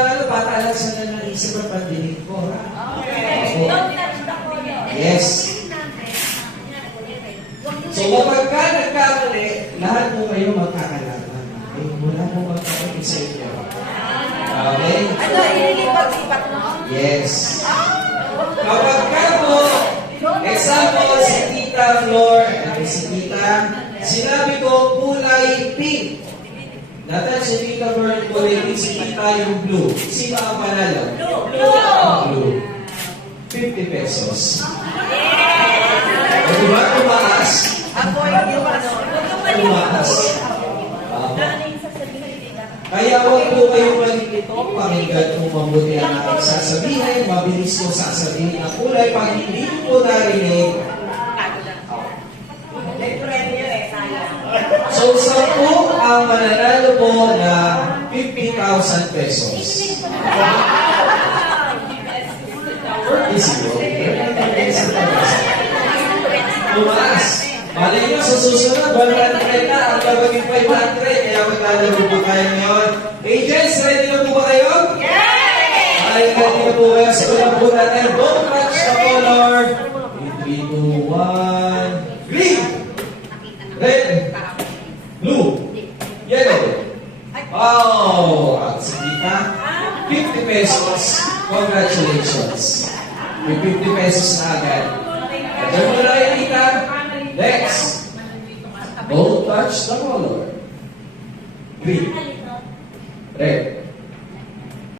mananalo, bata lang sa naisip ang pandinig ko, ha? Okay. Yes. So, kapag ka nagkamali, lahat po kayo magkakalaban. Okay? Wala po magkakalaban sa inyo. Okay? Ano, ililipat-lipat mo? Yes. Kapag ka po, example, si Tita Flor, si Tita, sinabi ko kulay pink. Dahil si Tita Flor kulay pink, si Tita yung blue. Sino ang panalo? Blue. 50 pesos. O diba? Tumaas. Ako yung ano. Tumaas. Kaya huwag po kayong malilito, pakinggan po mabuti ang aking sasabihin, mabilis po sasabihin ang kulay, pag hindi po narinig. So, 10 ang mananalo po na 50,000 pesos. Tumaas. Malay nyo, sa susunod, 100 na, ang gabagin 500, kaya maglalaro po tayo ngayon. Agents, ready na po ba kayo? Yes! Ready na po kayo sa ulang po natin. Don't touch the color. 3, 2, 1. Green! Red! Blue! Yellow! Oh! At si Tita, 50 pesos. Congratulations. May 50 pesos na agad. Diyan mo na kayo, Tita. Next. Don't touch the color. Green. Red.